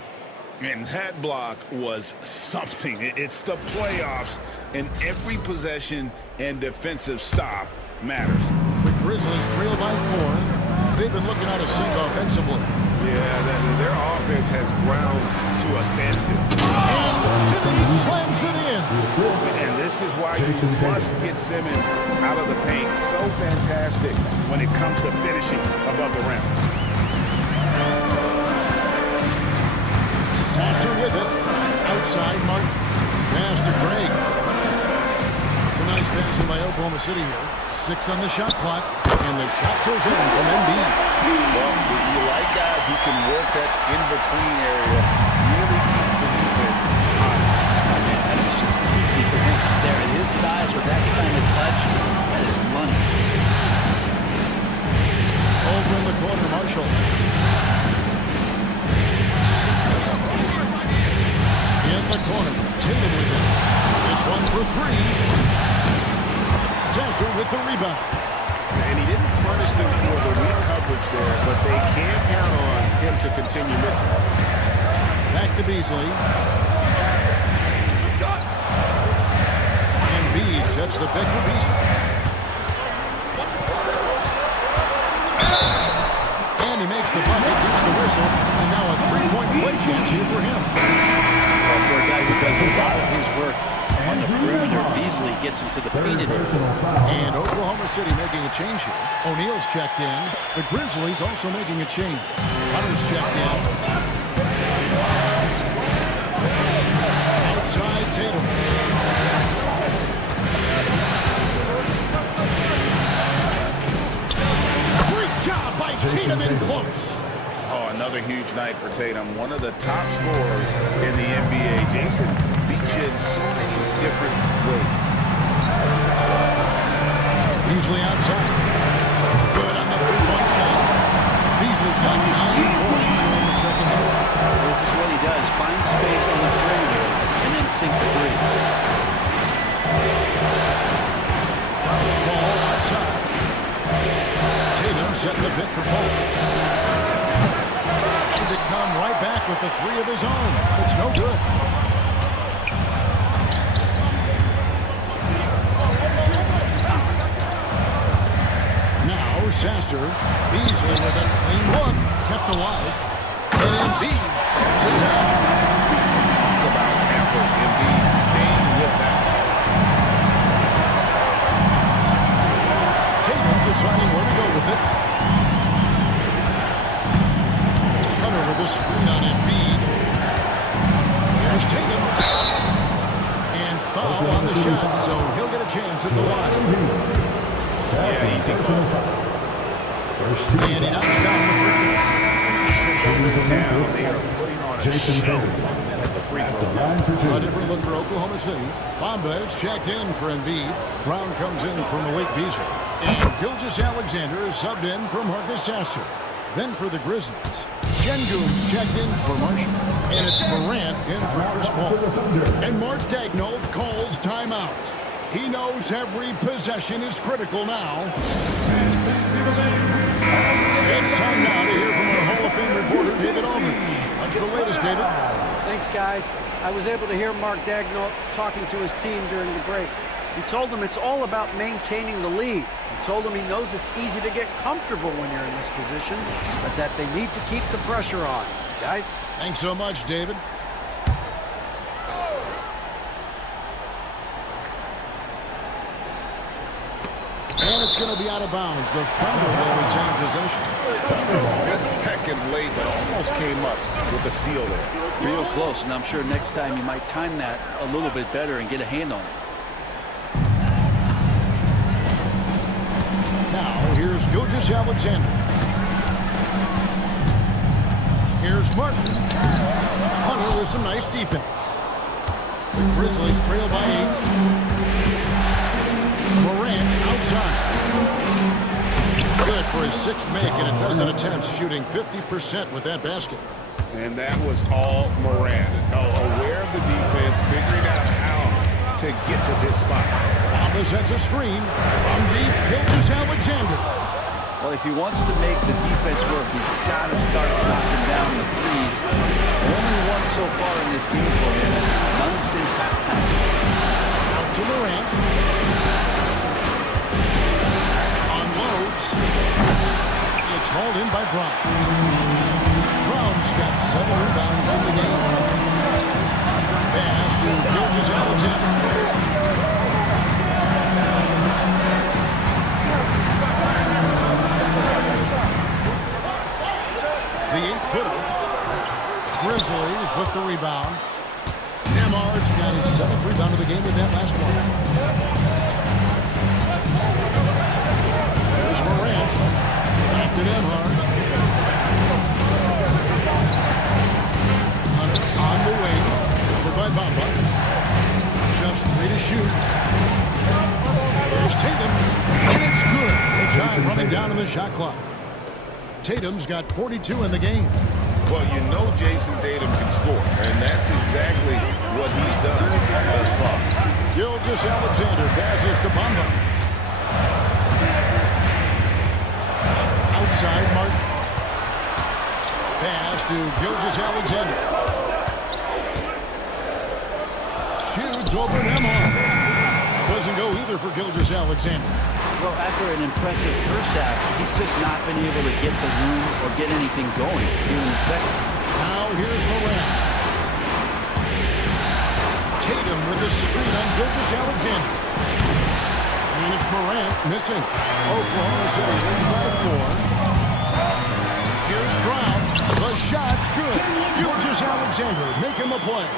And that block was something. It's the playoffs, and every possession and defensive stop matters. The Grizzlies trail by 4. They've been looking out of sync offensively. Yeah, their offense has ground to a standstill. And Simmons slams it in. And this is why you must get Simmons out of the paint. So fantastic when it comes to finishing above the rim. Sasser with it. Outside, Martin. Pass to Craig. It's a nice passing by Oklahoma City here. 6 on the shot clock. And the shot goes in from Embiid. Well, you like guys who can work that in-between area. Really keeps the defense honest. And it's just easy for him there at his size with that kind of touch. That is money. Over in the corner, Marshall. In the corner, Tatum with it. This one for 3. Sasser with the rebound. And he didn't punish them for the weak coverage there, but they can't count on him to continue missing. Back to Beasley. Embiid sets the pick for Beasley. And he makes the bucket, gets the whistle, and now a 3-point play chance here for him. Well, for a guy who does a lot of his work on the perimeter, Beasley gets into the painted area. And Oklahoma City making a change here. O'Neal's checked in. The Grizzlies also making a change. Hunter's checked in. Outside Tatum. Great job by Tatum huge night for Tatum, one of the top scorers in the NBA. Jason beats you in so many different ways. Beasley outside. Good on the three-point shot. Beasley's got 9 points in the second half. This is what he does. Find space on the perimeter and then sink the three. Ball outside. Tatum setting the pick for Paul. To come right back with the 3 of his own. It's no good. Now Sasser. Beasley with a clean look. Kept alive. And Beasley takes it down. Talk about effort. Embiid staying with that. Tatum deciding where to go with it. Hunter with a screen on Embiid. There's Tatum. And foul on the shot, so he'll get a chance at the line. Yeah, easy call. And he knocks down the first. Now they are putting on a show at the free throw. A different look for Oklahoma City. Bamba is checked in for Embiid. Brown comes in for Malik Beasley. And Gilgeous-Alexander is subbed in for Marcus Sasser. Then for the Grizzlies, Şengün's checked in for Marshall. And it's Morant in for Chris Paul. And Mark Daigneault calls timeout. He knows every possession is critical now. It's time now to hear from our Hall of Fame reporter, David Aldridge. What's the latest, David? Thanks, guys. I was able to hear Mark Daigneault talking to his team during the break. He told them it's all about maintaining the lead. He told them he knows it's easy to get comfortable when you're in this position, but that they need to keep the pressure on. Guys? Thanks so much, David. And it's going to be out of bounds. The Thunder will retain possession. Thunder split second late, but almost came up with the steal there. Real close, and I'm sure next time you might time that a little bit better and get a hand on it. Now, here's Gilgeous-Alexander. Here's Martin. Hunter with some nice defense. The Grizzlies trail by 8. Morant outside. Good for his 6th make, and a dozen attempts, shooting 50% with that basket. And that was all Morant. Aware of the defense, figuring out how to get to his spot. Bamba sets a screen. From deep, Gilgeous-Alexander. Well, if he wants to make the defense work, he's got to start knocking down the threes. Only one so far in this game for him, none since halftime. Out to Morant. Unloads. It's hauled in by Brown. Brown's got 7 rebounds in the game. Pass to Gilgeous-Alexander. The 8-footer. Grizzlies with the rebound. Nembhard's got his 7th rebound of the game with that last one. There's Morant. Back to Nembhard. Hunter on the wing. Covered by Bamba. Just 3 to shoot. There's Tatum. And it's good. The time running down in the shot clock. Tatum's got 42 in the game. Well, you know Jason Tatum can score, and that's exactly what he's done thus far. Gilgeous-Alexander passes to Bamba. Outside, Martin. Pass to Gilgeous-Alexander. Shoots over Nembhard. Doesn't go either for Gilgeous-Alexander. Well, after an impressive first half, he's just not been able to get the room or get anything going here in the second. Now here's Morant. Tatum with the screen on Gilgeous-Alexander. And it's Morant missing. Oklahoma City leads by 4. Here's Brown. The shot's good. Gilgeous-Alexander making the play.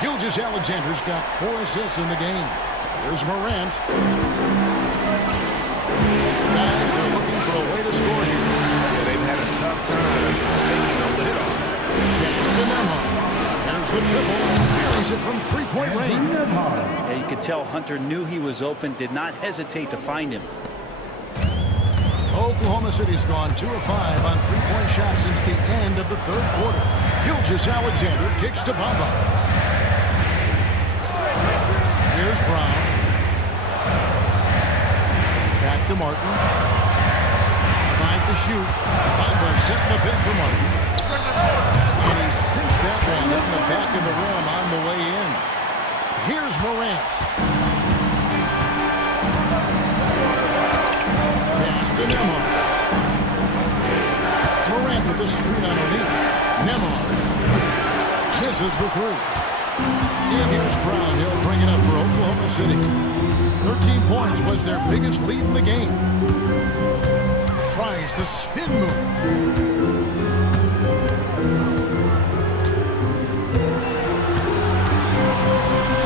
Gilgeous-Alexander's got 4 assists in the game. Here's Morant. Guys are looking for a way to score here. Yeah, they've had a tough time taking the triple. Buries it from three-point range. Yeah, you could tell Hunter knew he was open, did not hesitate to find him. Oklahoma City's gone 2 of 5 on three-point shots since the end of the third quarter. Gilgeous-Alexander kicks to Bamba. Here's Brown. Back to Martin. 5 to shoot. Bamba setting the pick for Martin. And he sinks that one in the back of the rim on the way in. Here's Morant. Pass to Nembhard. Morant with the screen on O'Neal. Nembhard misses the three. And here's Brown. He'll bring it up for Oklahoma City. 13 points was their biggest lead in the game. Tries the spin move.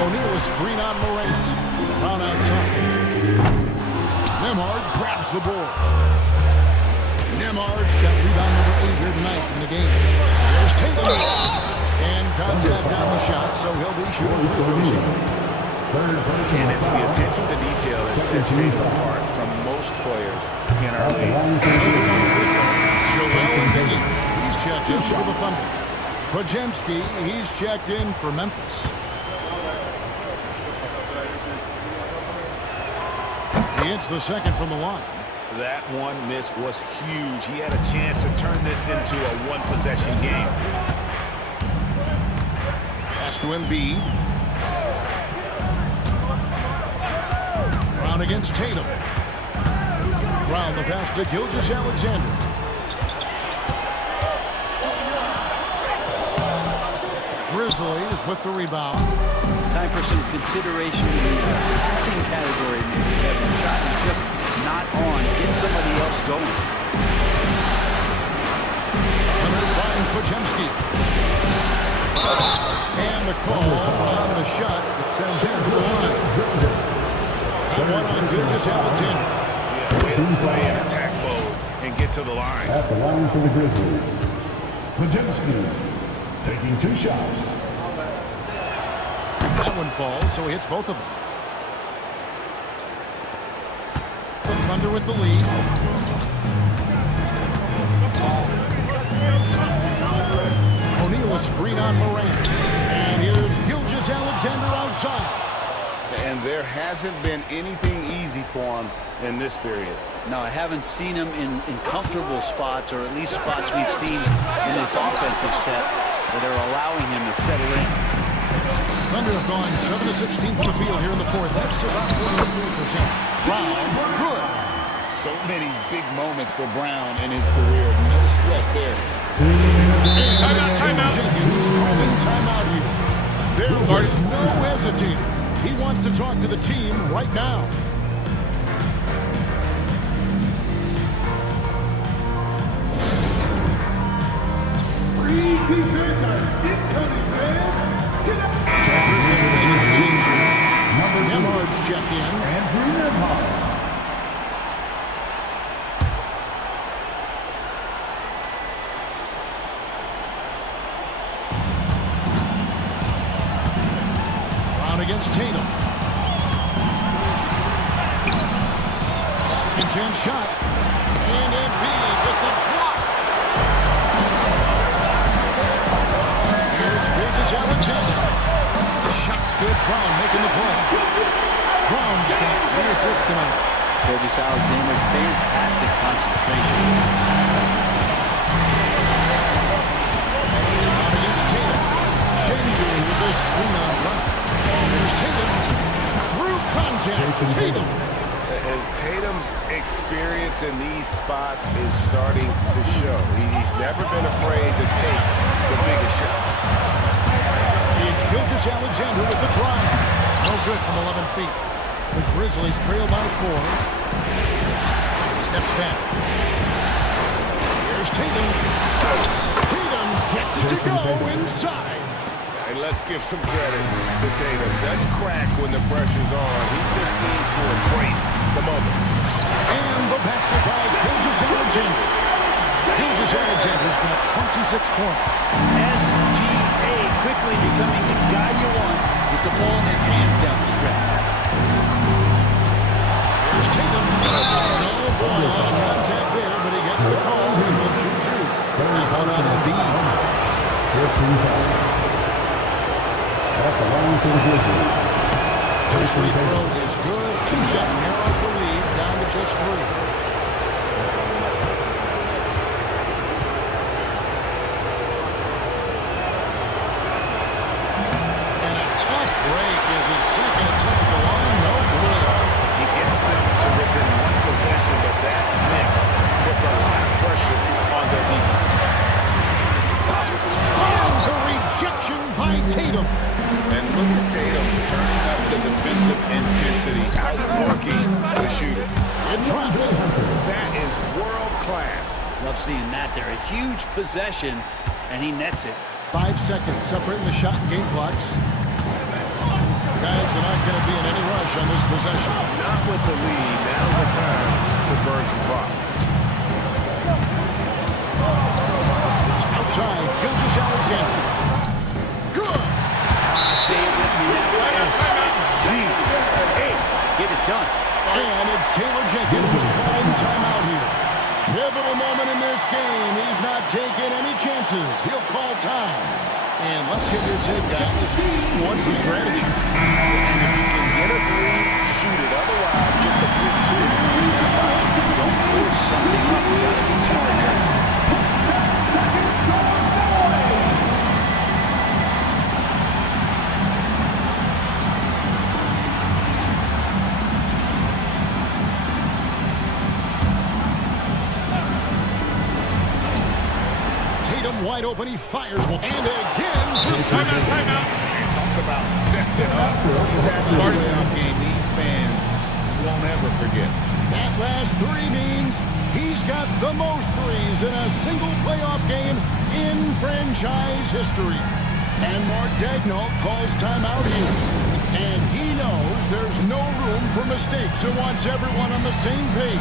O'Neal a screen on Morant. Brown outside. Nembhard grabs the board. Nembhard's got rebound number 8 here tonight in the game. There's Tatum. And contact on the shot, so he'll be shooting free throws here. And it's the attention to detail that sets Tatum apart from most players in our league. He's checked in for the Thunder. Podziemski, he's checked in for Memphis. He hits the second from the line. That one miss was huge. He had a chance to turn this into a one-possession game. Pass to Embiid. Brown against Tatum. Brown the pass to Gilgeous-Alexander. Grizzlies with the rebound. Time for some consideration in the passing category. Maybe Kevin. The shot is just not on. Get somebody else going. Hunter finds Podziemski. And the call on the shot that sends him to the line. And one on Gilgeous-Alexander. Yeah, way to play in attack mode and get to the line. At the line for the Grizzlies, Podziemski taking 2 shots. That one falls, so he hits both of them. The Thunder with the lead. O'Neal a screen on Morant. And here's Gilgeous-Alexander outside. And there hasn't been anything easy for him in this period. No, I haven't seen him in comfortable spots, or at least spots we've seen in this offensive set that are allowing him to settle in. Thunder have gone 7 of 16 from the field here in the fourth. That's about 43%. Brown, good. So many big moments for Brown in his career. No sweat there. I got timeout. Jenkins calling timeout here. There was no hesitating. He wants to talk to the team right now. Free t-shirts are incoming, fans. Get up. Nembhard's checked in. Andrew Nembhard. Brown against Tatum. Second chance shot. And Embiid with the block. Here's Gilgeous-Alexander. Shot's good. Brown making the play. Brown's got 3 assists tonight. Gilgeous-Alexander, fantastic concentration. Brown against Tatum. Schengen with the screen on Brown. There's Tatum. Through contact. Tatum. And Tatum's experience in these spots is starting to show. He's never been afraid to take the biggest shots. It's Gilgeous-Alexander with the drive. No good from 11 feet. The Grizzlies trail by 4. Steps back. Here's Tatum. Tatum gets it to go inside. And let's give some credit to Tatum. Doesn't crack when the pressure's on. He just seems to embrace the moment. And the basket by Gilgeous-Alexander. Gilgeous-Alexander's got 26 points. SGA quickly becoming the guy you want with the ball in his hands down the stretch. Here's Tatum. Oh, boy, a lot of contact there, but he gets the call, and will shoot two. That one on Embiid. 15 fouls. At the line for the Grizzlies. First free throw is good, and that narrows the lead down to just 3. And look at Tatum turning up the defensive intensity, outworking the shooter. That is world class. Love seeing that there. A huge possession, and he nets it. 5 seconds separating the shot and game clocks. Guys are not going to be in any rush on this possession. Not with the lead. Now's the time to burn some clock. Outside, Gilgeous-Alexander. Good. Say it with me now. Get it done. And it's Taylor Jenkins who's calling timeout here. Pivotal moment in this game. He's not taking any chances. He'll call time. And let's get your take, guys. What's the strategy? And if you can get a three, shoot it. Otherwise, get the big two. Don't force something up. You gotta be smart here. Wide open, he fires one. And again, timeout. You talk about stepping up. He's having a playoff game. These fans won't ever forget. That last 3 means he's got the most threes in a single playoff game in franchise history. And Mark Daigneault calls timeout here. And he knows there's no room for mistakes and wants everyone on the same page.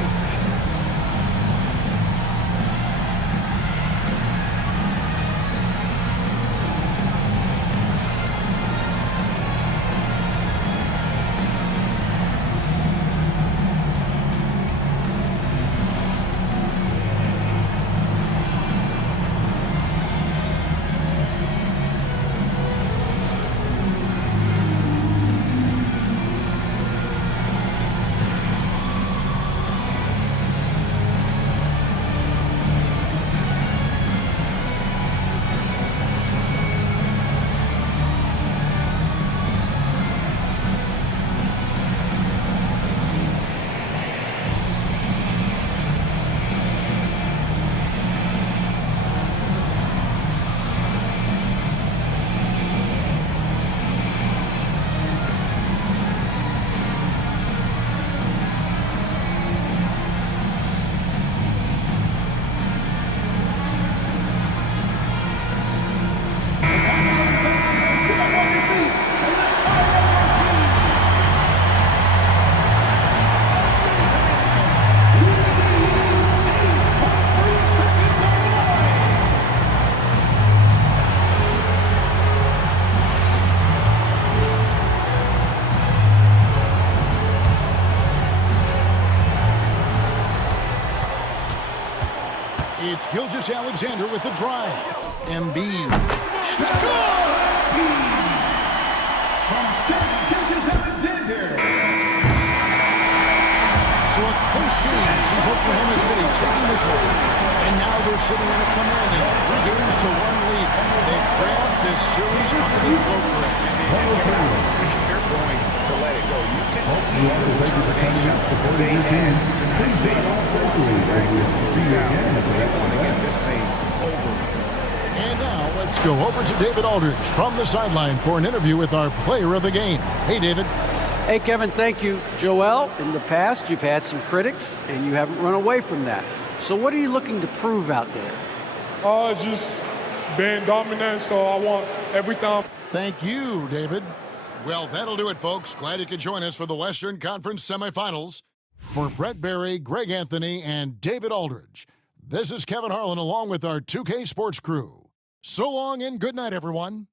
It's Gilgeous-Alexander with the drive. Embiid. It's good! From Gilgeous-Alexander. So a close game sees Oklahoma City taking this one. And now they're sitting in a commanding 3 games to 1 lead. They grabbed this series by the throat. They're going to let it go. You can see the determination they had tonight. They don't want to drag this series out. They want to get this thing over. And now let's go over to David Aldridge from the sideline for an interview with our player of the game. Hey, David. Hey, Kevin, thank you. Joel, in the past, you've had some critics, and you haven't run away from that. So what are you looking to prove out there? Just being dominant, so I want everything. Thank you, David. Well, that'll do it, folks. Glad you could join us for the Western Conference semifinals. For Brett Berry, Greg Anthony, and David Aldridge, this is Kevin Harlan along with our 2K Sports crew. So long and good night, everyone.